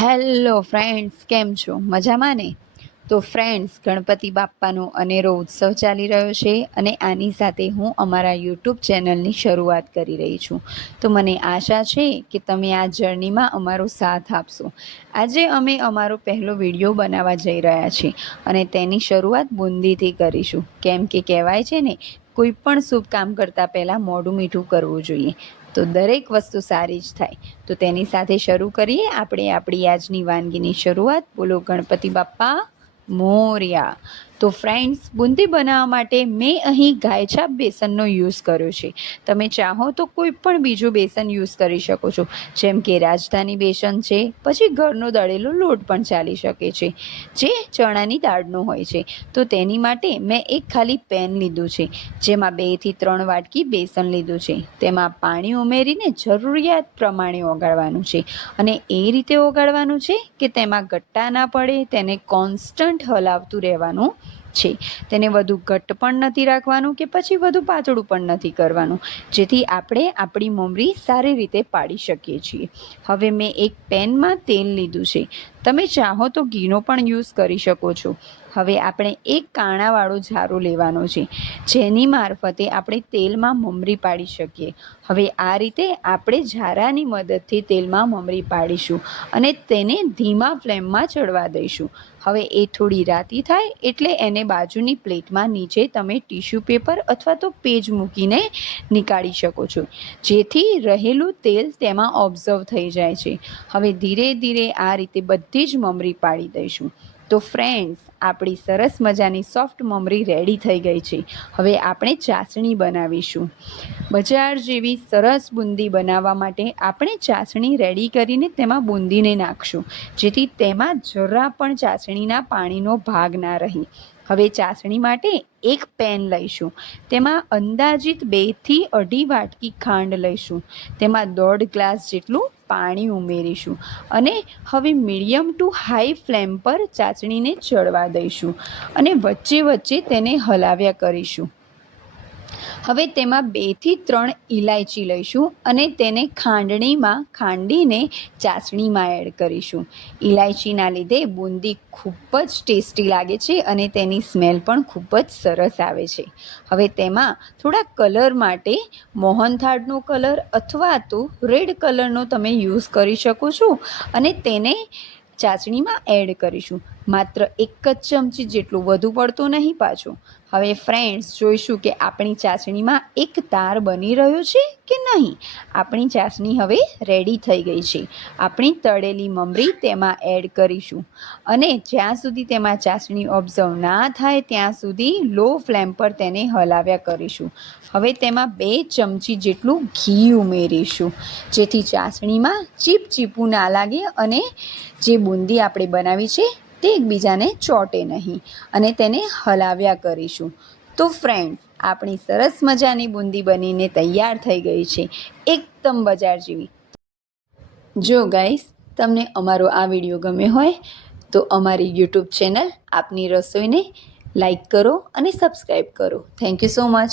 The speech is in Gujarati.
હેલો ફ્રેન્ડ્સ, કેમ છો? મજામાં ને? તો ફ્રેન્ડ્સ, ગણપતિ બાપ્પાનો અનેરો ઉત્સવ ચાલી રહ્યો છે અને આની સાથે હું અમારા યુટ્યુબ ચેનલની શરૂઆત કરી રહી છું. તો મને આશા છે કે તમે આ જર્નીમાં અમારો સાથ આપશો. આજે અમે અમારો પહેલો વિડીયો બનાવવા જઈ રહ્યા છીએ અને તેની શરૂઆત બુંદીથી કરીશું. કેમ કે કહેવાય છે ને, કોઈ પણ શુભ કામ કરતાં પહેલાં મોઢું મીઠું કરવું જોઈએ. તો દરેક વસ્તુ સારી જ થાય. તો તેની સાથે શરૂ કરીએ આપણે આપણી આજની વાનગીની શરૂઆત. બોલો ગણપતિ બાપ્પા મોર્યા. તો ફ્રેન્ડ્સ, બુંદી બનાવવા માટે મેં અહીં ગાયછાપ બેસનનો યુઝ કર્યો છે. તમે ચાહો તો કોઈ પણ બીજું બેસન યુઝ કરી શકો છો, જેમ કે રાજધાની બેસન છે, પછી ઘરનો દળેલો લોટ પણ ચાલી શકે છે, જે ચણાની દાળનો હોય છે. તો તેની માટે મેં એક ખાલી પેન લીધું છે, જેમાં 2 થી 3 વાટકી બેસન લીધું છે. તેમાં પાણી ઉમેરીને જરૂરિયાત પ્રમાણે ઓગાળવાનું છે અને એ રીતે ઓગાળવાનું છે કે તેમાં ગટ્ટા ના પડે. તેને કોન્સ્ટન્ટ હલાવતું રહેવાનું છે. તેને વધુ ઘટ્ટ પણ નથી રાખવાનું કે પછી વધુ પાતળું પણ નથી કરવાનું, જેથી આપણે આપણી મમરી સારી રીતે પાડી શકીએ છીએ. હવે મેં એક પેનમાં તેલ લીધું છે. તમે ચાહો તો ઘીનો પણ યુઝ કરી શકો છો. હવે આપણે એક કાણાવાળો ઝારો લેવાનો છે, જેની મારફતે આપણે તેલમાં મમરી પાડી શકીએ. હવે આ રીતે આપણે ઝારાની મદદથી તેલમાં મમરી પાડીશું અને તેને ધીમા ફ્લેમમાં ચડવા દઈશું. હવે એ થોડી રાતી થાય એટલે એને બાજુની પ્લેટમાં નીચે તમે ટીશ્યુ પેપર અથવા તો પેજ મૂકીને નીકાળી શકો છો, જેથી રહેલું તેલ તેમાં ઓબ્ઝર્વ થઈ જાય છે. હવે ધીરે ધીરે આ રીતે બધી જ મમરી પાડી દઈશું. તો ફ્રેન્ડ્સ, આપણી સરસ મજાની સોફ્ટ મમરી રેડી થઈ ગઈ છે. હવે આપણે ચાસણી બનાવીશું. બજાર જેવી સરસ બુંદી બનાવવા માટે આપણે ચાસણી રેડી કરીને તેમાં બુંદીને નાખશું, જેથી તેમાં જરા પણ ચાસણીના પાણીનો ભાગ ના રહે. હવે ચાસણી માટે એક પેન લઈશું. તેમાં અંદાજિત 2 થી 2.5 વાટકી ખાંડ લઈશું. તેમાં 1.5 ગ્લાસ જેટલું પાણી ઉમેરીશું અને હવે મીડિયમ ટુ હાઈ ફ્લેમ પર ચાસણીને ચડવા દઈશું અને વચ્ચે વચ્ચે તેને હલાવ્યા કરીશું. હવે તેમાં 2 થી 3 ઇલાયચી લઈશું અને તેને ખાંડણીમાં ખાંડીને ચાસણીમાં એડ કરીશું. ઇલાયચીના લીધે બુંદી ખૂબ જ ટેસ્ટી લાગે છે અને તેની સ્મેલ પણ ખૂબ જ સરસ આવે છે. હવે તેમાં થોડા કલર માટે મોહનથાળનો કલર અથવા તો રેડ કલરનો તમે યુઝ કરી શકો છો અને તેને ચાસણીમાં એડ કરીશું. માત્ર 1 જ ચમચી જેટલું, વધુ પડતો નહીં પાછું. હવે ફ્રેન્ડ્સ, જોઈશું કે આપણી ચાસણીમાં એક તાર બની રહ્યો છે કે નહીં. આપણી ચાસણી હવે રેડી થઈ ગઈ છે. આપણી તળેલી મમરી તેમાં એડ કરીશું અને જ્યાં સુધી તેમાં ચાસણી ઓબ્ઝર્વ ના થાય ત્યાં સુધી લો ફ્લેમ પર તેને હલાવ્યા કરીશું. હવે તેમાં 2 ચમચી જેટલું ઘી ઉમેરીશું, જેથી ચાસણીમાં ચીપચીપું ના લાગે અને જે બુંદી આપણે બનાવી છે તે એકબીજાને ચોંટે નહીં અને તેને હલાવ્યા કરીશું. તો ફ્રેન્ડ્સ, આપણી સરસ મજાની બુંદી બનીને તૈયાર થઈ ગઈ છે, એકદમ બજાર જેવી. જો ગાઈસ, તમને અમારો આ વિડીયો ગમ્યો હોય તો અમારી યુટ્યુબ ચેનલ આપની રસોઈને લાઈક કરો અને સબસ્ક્રાઈબ કરો. Thank you so much.